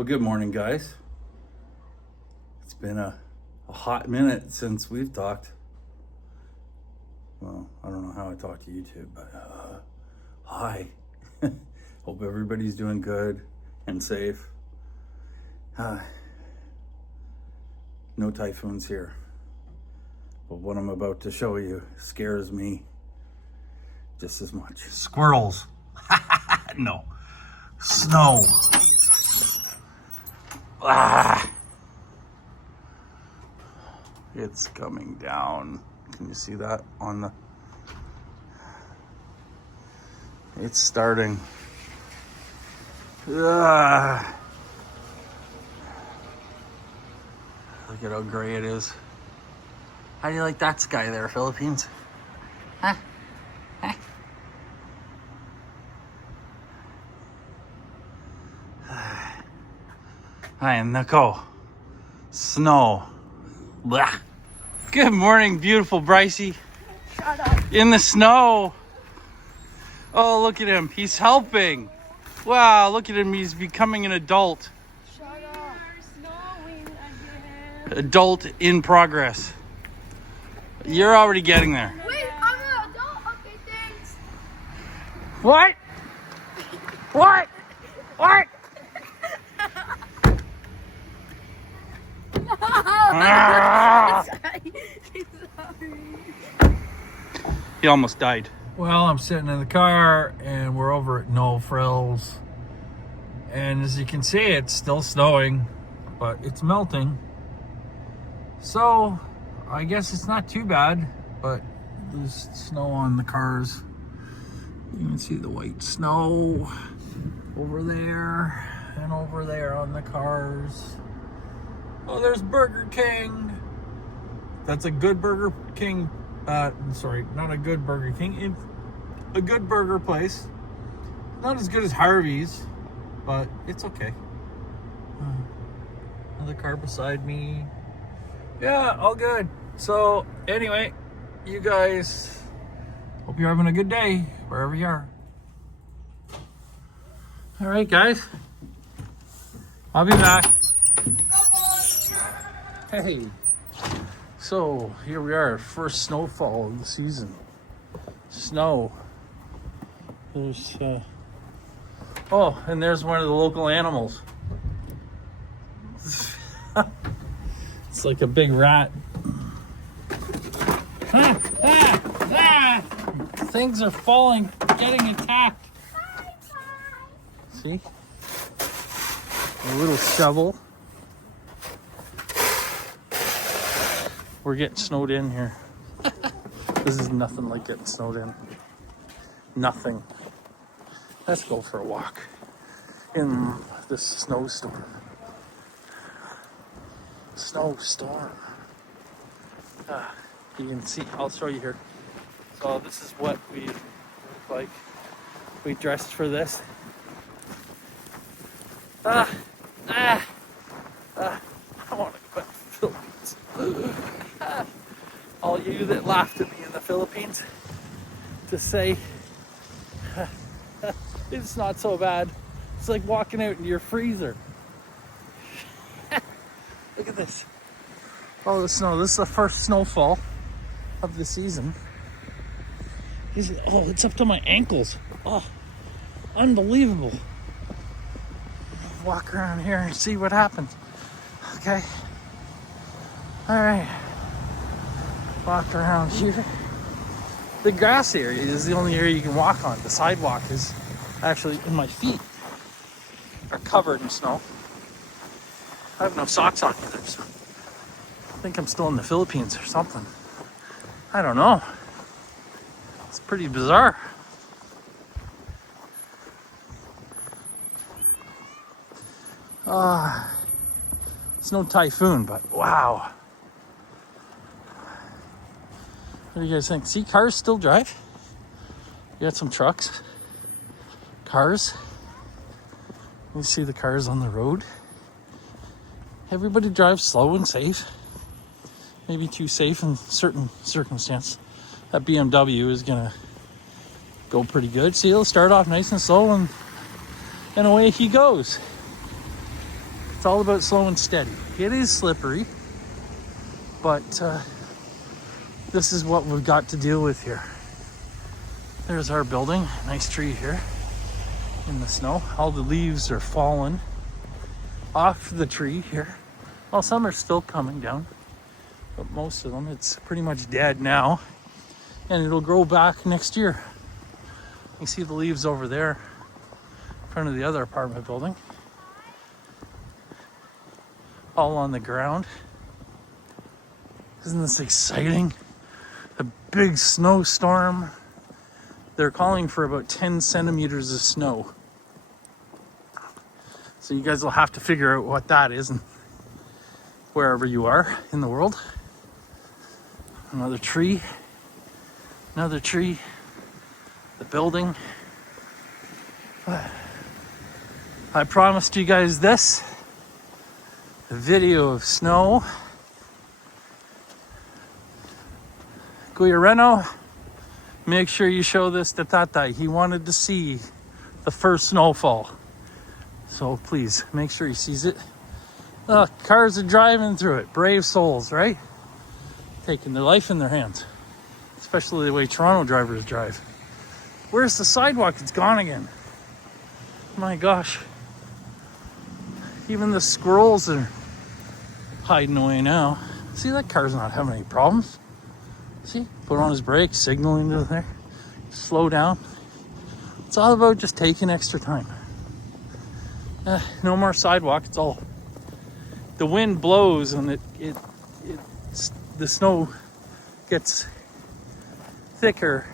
Well, good morning, guys. It's been a hot minute since we've talked. Well, I don't know how I talk to YouTube, but hi. Hope everybody's doing good and safe. No typhoons here, but what I'm about to show you scares me just as much. Squirrels. No. Snow. It's coming down. Can you see that on the... It's starting. Look at how gray it is. How do you like that sky there, Philippines? Huh? Huh? Hi, Nicole. Snow. Blah. Good morning, beautiful Brycey. Shut up. In the snow. Oh, look at him. He's helping. Wow, look at him. He's becoming an adult. Shut up. Snowing again. Adult in progress. You're already getting there. Wait, I'm an adult? Okay, thanks. What? What? What? Ah! Sorry. He almost died. Well, I'm sitting in the car and we're over at No Frills. And as you can see, it's still snowing, but it's melting. So, I guess it's not too bad, but there's snow on the cars. You can see the white snow over there and over there on the cars. Oh, there's Burger King. That's a good Burger King. Sorry, not a good Burger King. A good burger place. Not as good as Harvey's, but it's okay. Another car beside me. Yeah, all good. So, anyway, you guys, hope you're having a good day wherever you are. All right, guys. I'll be back. Hey. So, here we are, first snowfall of the season. Snow. There's, oh, and there's one of the local animals. It's like a big rat. Things are falling, getting attacked. See? A little shovel. We're getting snowed in here. This is nothing like getting snowed in. Nothing. Let's go for a walk in this snowstorm. Snowstorm. You can see, I'll show you here. So this is what we look like. We dressed for this. I want to go back to the Philippines. All you that laughed at me in the Philippines to say it's not so bad. It's like walking out into your freezer. Look at this. Oh, the snow. This is the first snowfall of the season. Oh, it's up to my ankles. Oh, unbelievable. Walk around here and see what happens. Okay. All right. Walk around here. The grass area is the only area you can walk on. The sidewalk is actually, in my feet are covered in snow. I have no socks on either, so I think I'm still in the Philippines or something. I don't know. It's pretty bizarre. It's no typhoon, but wow. What do you guys think? See, cars still drive. You got some trucks, cars. You see the cars on the road. Everybody drives slow and safe. Maybe too safe in certain circumstances. That BMW is gonna go pretty good. See, it'll start off nice and slow and away he goes. It's all about slow and steady. It is slippery, but this is what we've got to deal with here. There's our building. Nice tree here in the snow. All the leaves are fallen off the tree here. Well, some are still coming down, but most of them, it's pretty much dead now. And it'll grow back next year. You see the leaves over there in front of the other apartment building. All on the ground. Isn't this exciting? A big snowstorm. They're calling for about 10 centimeters of snow. So you guys will have to figure out what that is and wherever you are in the world. Another tree. Another tree. The building. I promised you guys this. A video of snow. Guillermo, make sure you show this to Tata. He wanted to see the first snowfall. So please, make sure he sees it. Cars are driving through it. Brave souls, right? Taking their life in their hands. Especially the way Toronto drivers drive. Where's the sidewalk? It's gone again. My gosh. Even the squirrels are hiding away now. See, that car's not having any problems. See, put on his brakes, signaling to there. Slow down. It's all about just taking extra time. No more sidewalk. It's all the wind blows and the snow gets thicker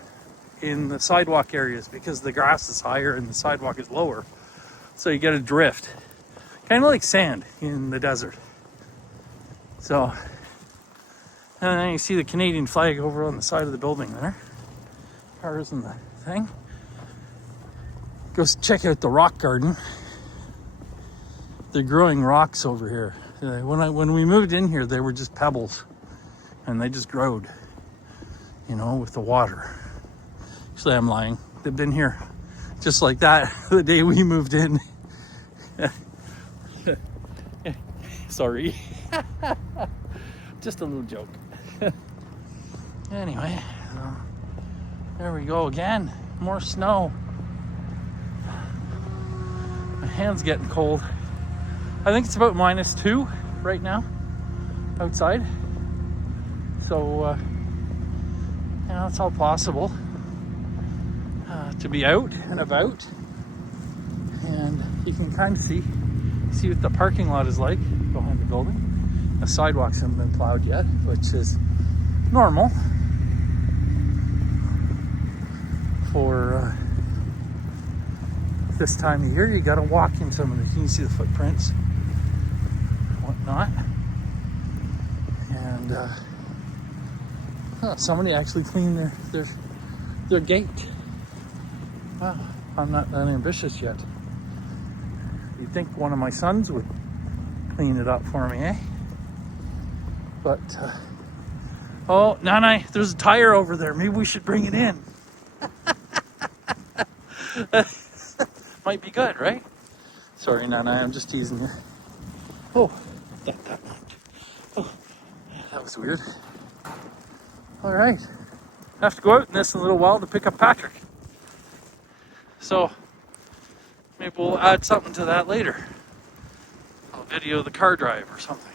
in the sidewalk areas because the grass is higher and the sidewalk is lower. So you get a drift. Kind of like sand in the desert. So, and then you see the Canadian flag over on the side of the building there. Cars and the thing. Go check out the rock garden. They're growing rocks over here. When we moved in here, they were just pebbles. And they just growed, with the water. Actually, I'm lying. They've been here just like that the day we moved in. Sorry. Just a little joke. Anyway, there we go again. More snow. My hand's getting cold. I think it's about -2 right now outside. So, it's all possible to be out and about. And you can kind of see what the parking lot is like behind the building. The sidewalks haven't been plowed yet, which is normal for this time of year. You got to walk in some of this. You can see the footprints, whatnot, and somebody actually cleaned their gate. Wow, I'm not that ambitious yet. You'd think one of my sons would clean it up for me, eh? But, oh, Nana, there's a tire over there. Maybe we should bring it in. Might be good, right? Sorry, Nana, I'm just teasing you. Oh, that was weird. All right. I have to go out in this in a little while to pick up Patrick. So, maybe we'll add something to that later. I'll video the car drive or something.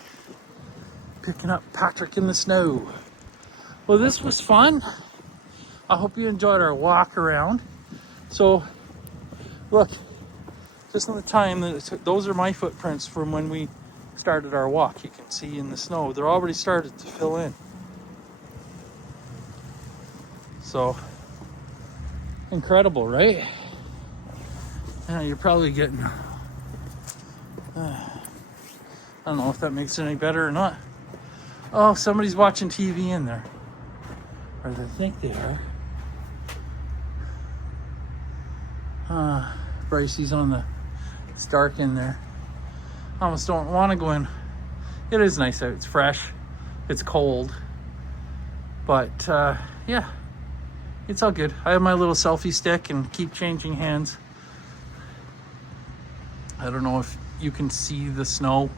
Picking up Patrick in the snow. Well, this was fun. I hope you enjoyed our walk around. So, look, just in the time that it took, those are my footprints from when we started our walk. You can see in the snow, they're already started to fill in. So, incredible, right? You're probably getting, I don't know if that makes it any better or not. Oh, somebody's watching TV in there. Or they think they are. Bracey's on the, it's dark in there. I almost don't want to go in. It is nice out, it's fresh, it's cold. But yeah, it's all good. I have my little selfie stick and keep changing hands. I don't know if you can see the snow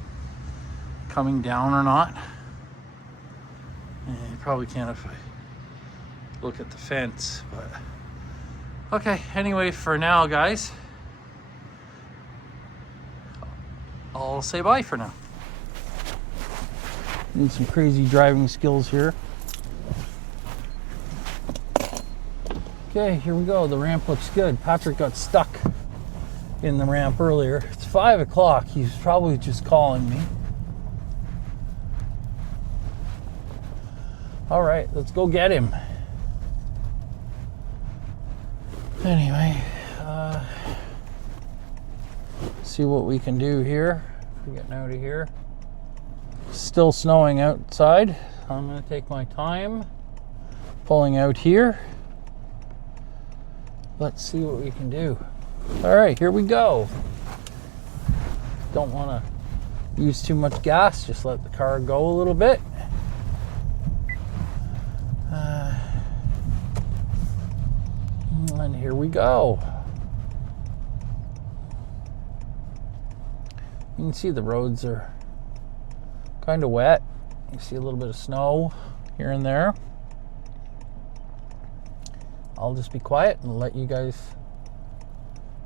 coming down or not. You probably can't if I look at the fence, but okay. Anyway, for now, guys, I'll say bye for now. Need some crazy driving skills here. Okay, here we go. The ramp looks good. Patrick got stuck in the ramp earlier. It's 5 o'clock. He's probably just calling me. All right, let's go get him. Anyway, see what we can do here. We're getting out of here. Still snowing outside. I'm going to take my time pulling out here. Let's see what we can do. All right, here we go. Don't want to use too much gas. Just let the car go a little bit. And here we go. You can see the roads are kind of wet. You see a little bit of snow here and there. I'll just be quiet and let you guys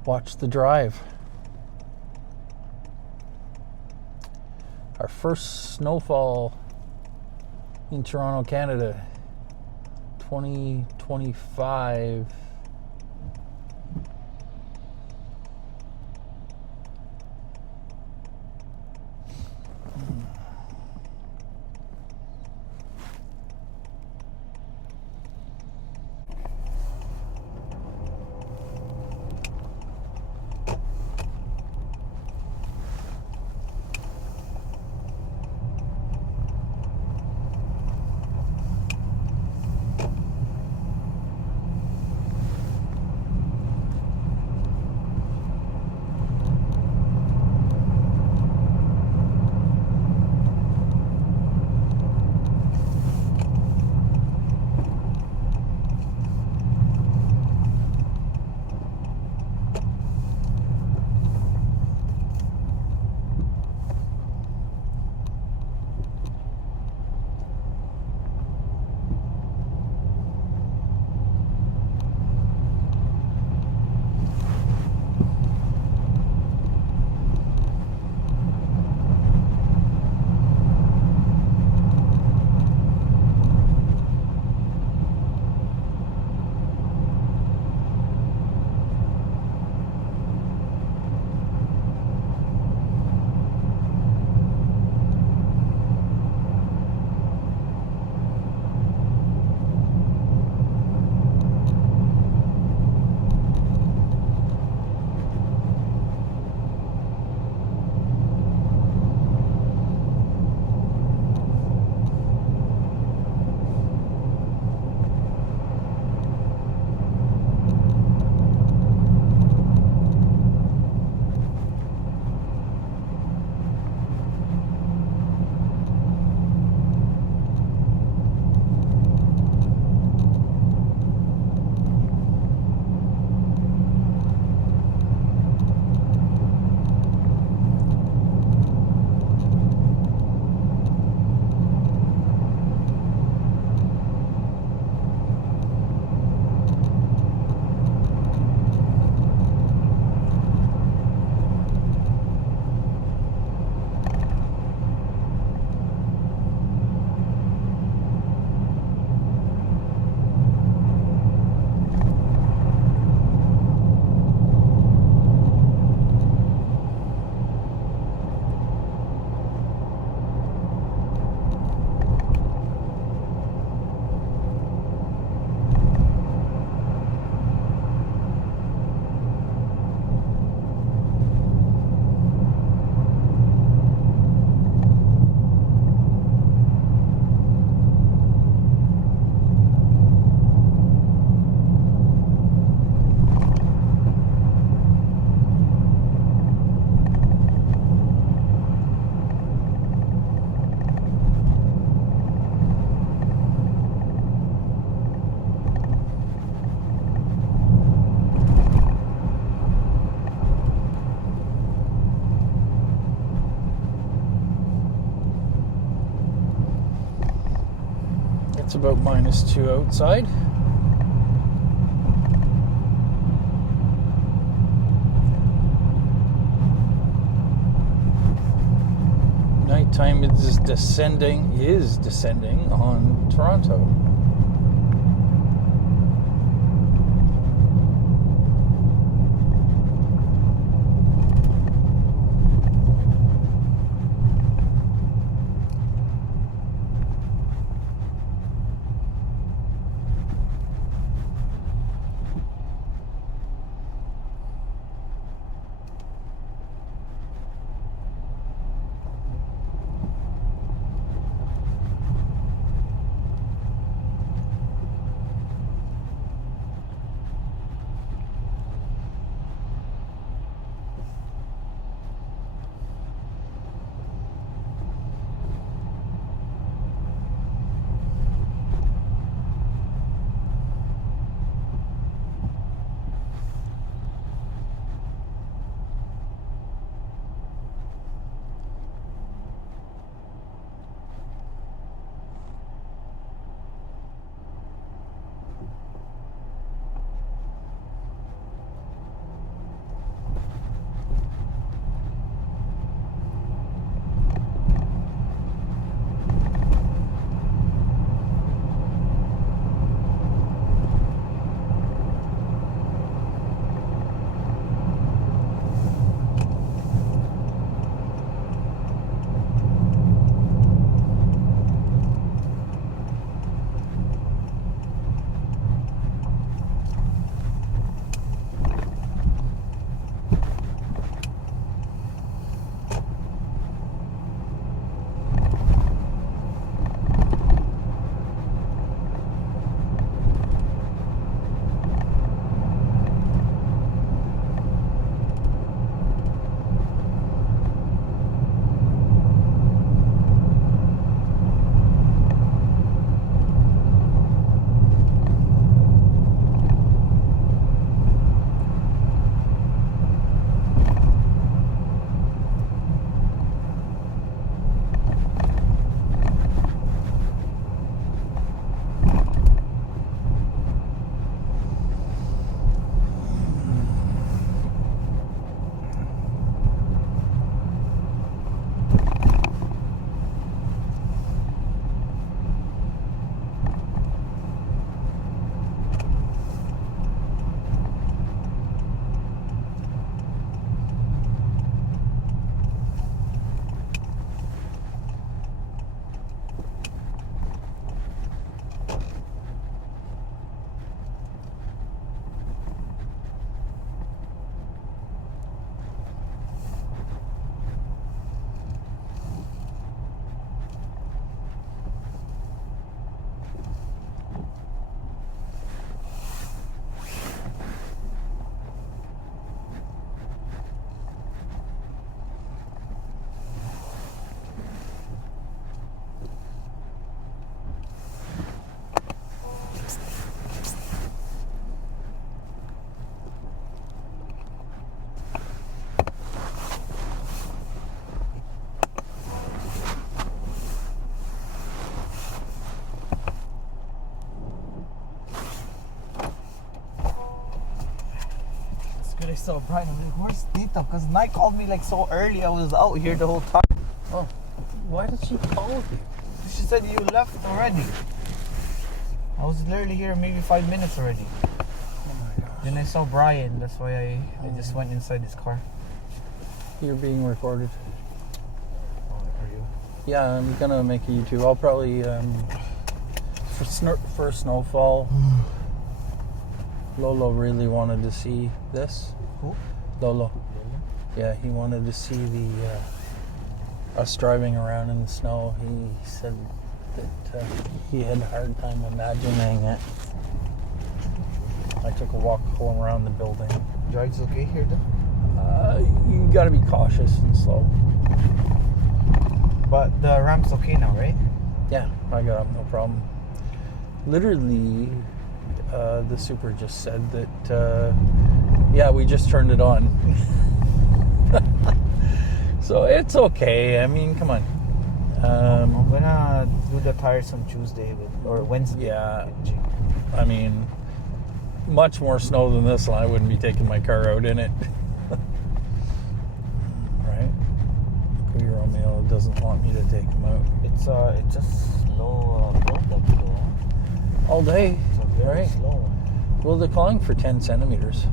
watch the drive. Our first snowfall in Toronto, Canada, 2025. It's about -2 outside. Nighttime is descending on Toronto. Good, I saw Brian. I'm like, where's Tita? Because Nike called me like so early. I was out here the whole time. Oh, why did she call you? She said you left already. I was literally here maybe 5 minutes already. Oh my gosh. Then I saw Brian. That's why I just went inside his car. You're being recorded. Oh, are you? Yeah, I'm gonna make a YouTube. I'll probably for snowfall. Lolo really wanted to see this. Who? Lolo. Yeah, he wanted to see the us driving around in the snow. He said that he had a hard time imagining it. I took a walk home around the building. Drive's okay here though? You gotta be cautious and slow. But the ramp's okay now, right? Yeah, I got no problem. Literally, the super just said that, yeah, we just turned it on. So it's okay. I mean, come on. I'm gonna do the tires on Tuesday or Wednesday. Yeah. with Jake. I mean, much more snow than this, and I wouldn't be taking my car out in it. Right? Queer Romeo doesn't want me to take him out. It's a slow build-up though. All day, It's a very right? slow one. Well, they're calling for 10 centimeters.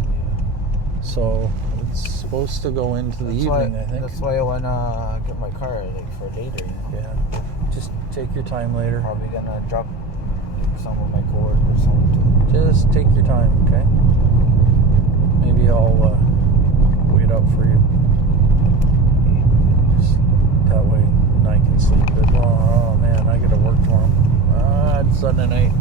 So it's supposed to go into the evening, I think. That's why I wanna get my car like for later. You know? Yeah. Just take your time later. Probably gonna drop like, some of my cords or something. Just take your time, okay? Maybe I'll wait up for you. Just that way I can sleep. But, oh man, I gotta work tomorrow. It's Sunday night.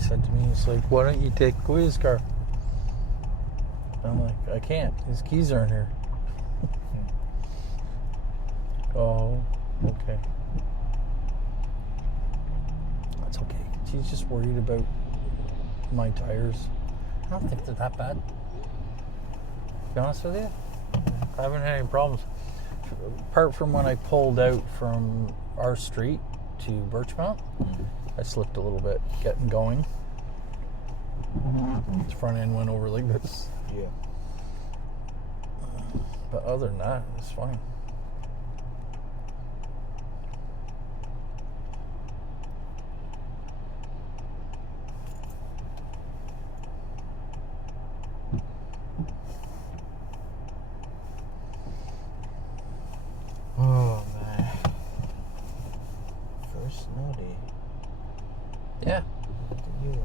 Said to me, he's like, why don't you take away his car? I'm like, I can't. His keys aren't here. Oh, okay. That's okay. She's just worried about my tires. I don't think they're that bad. To be honest with you, I haven't had any problems. Apart from when I pulled out from our street to Birchmount, I slipped a little bit getting going. The front end went over like this. Yeah. But other than that, it's fine. Oh man. First snow day. Yeah. What the year?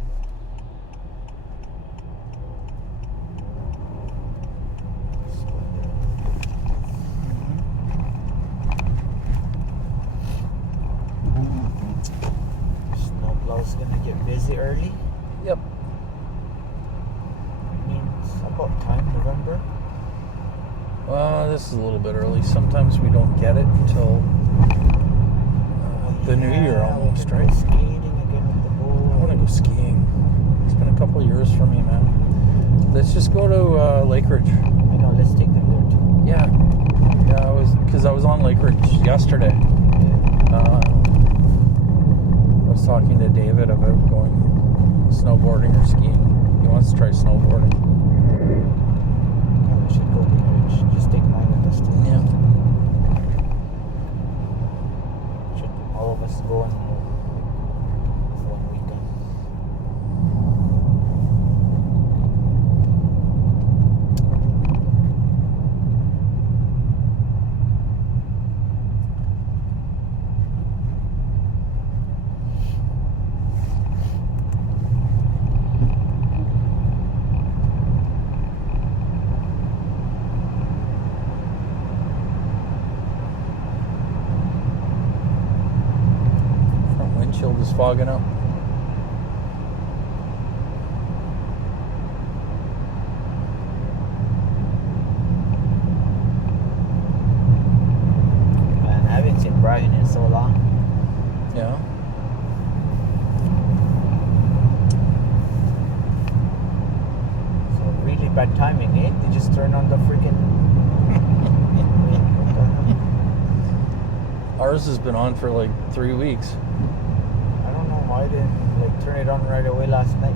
Snowplow's gonna get busy early. Yep. I mean, it's about time, November. This is a little bit early. Sometimes we don't get it until the new year almost, right? Go skating again with the boys. I want to go skiing. It's been a couple of years for me, man. Let's just go to Lake Ridge. I know. Let's take them there too. Yeah. I was on Lake Ridge yesterday. Yeah. I was talking to David about going snowboarding or skiing. He wants to try snowboarding. Yeah, we should go. We should just take mine with us too. Yeah. Should all of us go on one weekend. Front windshield is fogging up. Man, I haven't seen Brian in so long. Yeah. So really bad timing, eh? They just turn on the freaking. Ours has been on for like 3 weeks. Why didn't like turn it on right away last night?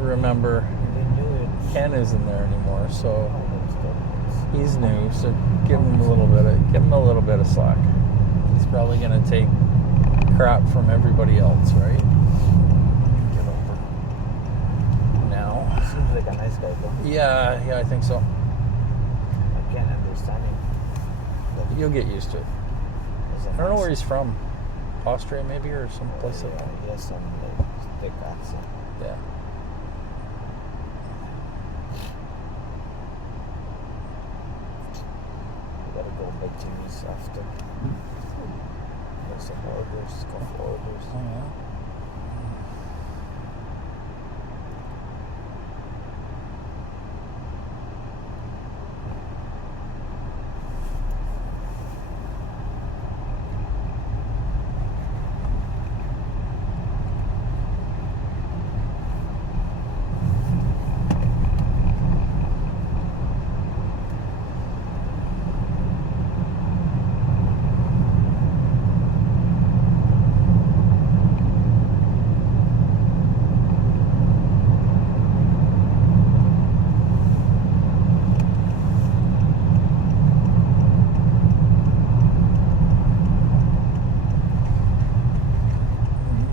Remember, You didn't do it. Ken isn't there anymore, so Oh, that's good. he's new. So give him a little bit of slack. He's probably gonna take crap from everybody else, right? Get over. Now, Seems like a nice guy though. yeah, I think so. I can't understand him. But You'll get used to it. he's a I don't know nice- where he's from. Austria, maybe, or someplace like Yeah, that. he has some like thick accent. Yeah. We gotta go back to Nice after. Get some orders, couple orders. Oh, yeah.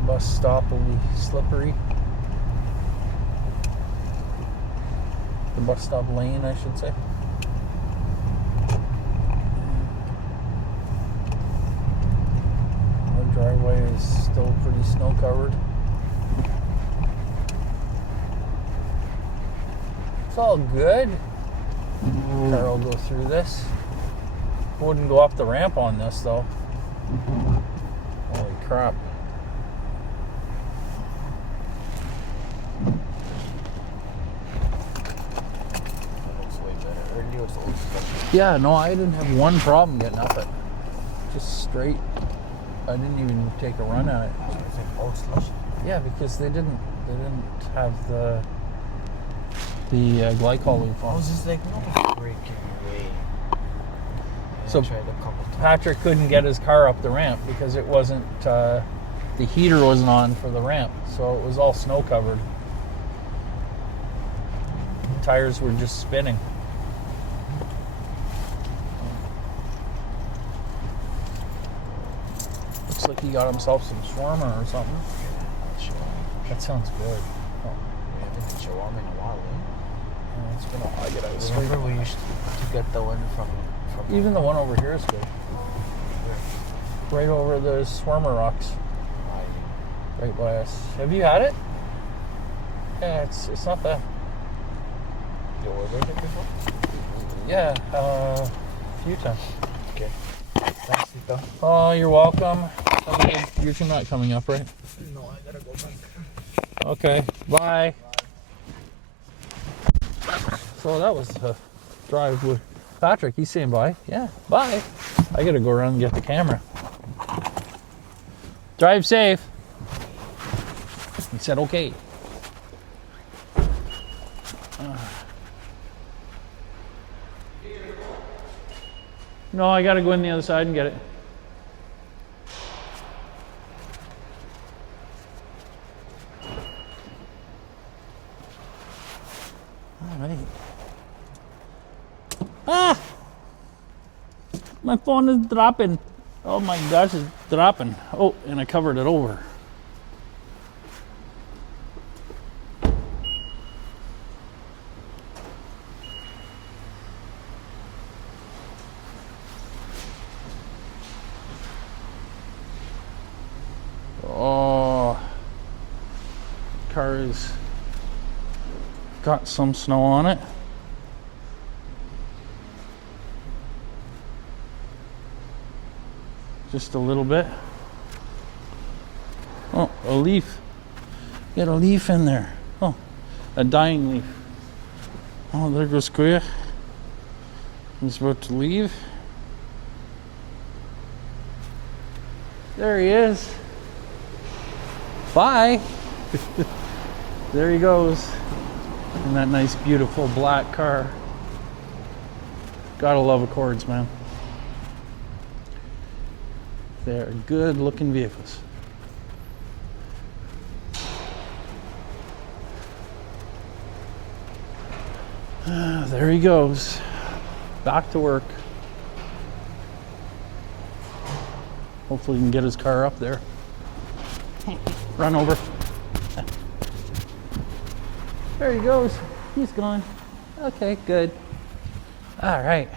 Bus stop will be slippery. The bus stop lane, I should say. Our driveway is still pretty snow covered. It's all good. Car will go through this. Wouldn't go up the ramp on this though. Holy crap. That looks way better. Earlier was always like Yeah, no, I didn't have one problem getting up it. Just straight. I didn't even take a run at it. it's like all slush. Yeah, because they didn't have the glycol loop I on. was just like, no freaking way. And So I tried a couple times. Patrick couldn't get his car up the ramp because it wasn't the heater wasn't on for the ramp, so it was all snow covered. Tires were just spinning. Looks like he got himself some shawarma or something. That sounds good. Oh, We haven't had shawarma in a while, eh? yeah, it's been a while. I get out of the street. Remember we used to get the one from Even the one over here is good. Right over the Swarmer Rocks, right by us. Have you had it? Yeah, it's not bad. You ordered it before? Yeah, a few times. Okay. Thanks, Tito. Oh, you're welcome. You're not coming up, right? No, I gotta go back. Okay, bye. So that was the drive with Patrick. He's saying bye. Yeah, bye. I gotta go around and get the camera. Drive safe. He said okay. No, I gotta go in the other side and get it. All right. Ah! My phone is dropping. Oh my gosh, it's dropping. Oh, and I covered it over. Oh, car has got some snow on it. Just a little bit. Oh, a leaf. Got a leaf in there. Oh, a dying leaf. Oh, there goes Kuya. He's about to leave. There he is. Bye. There he goes. In that nice, beautiful black car. Gotta love Accords, man. They're good looking vehicles. There he goes. Back to work. Hopefully he can get his car up there. Run over. There he goes. He's gone. Okay, good. All right.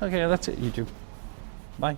Okay, that's it, YouTube. Bye.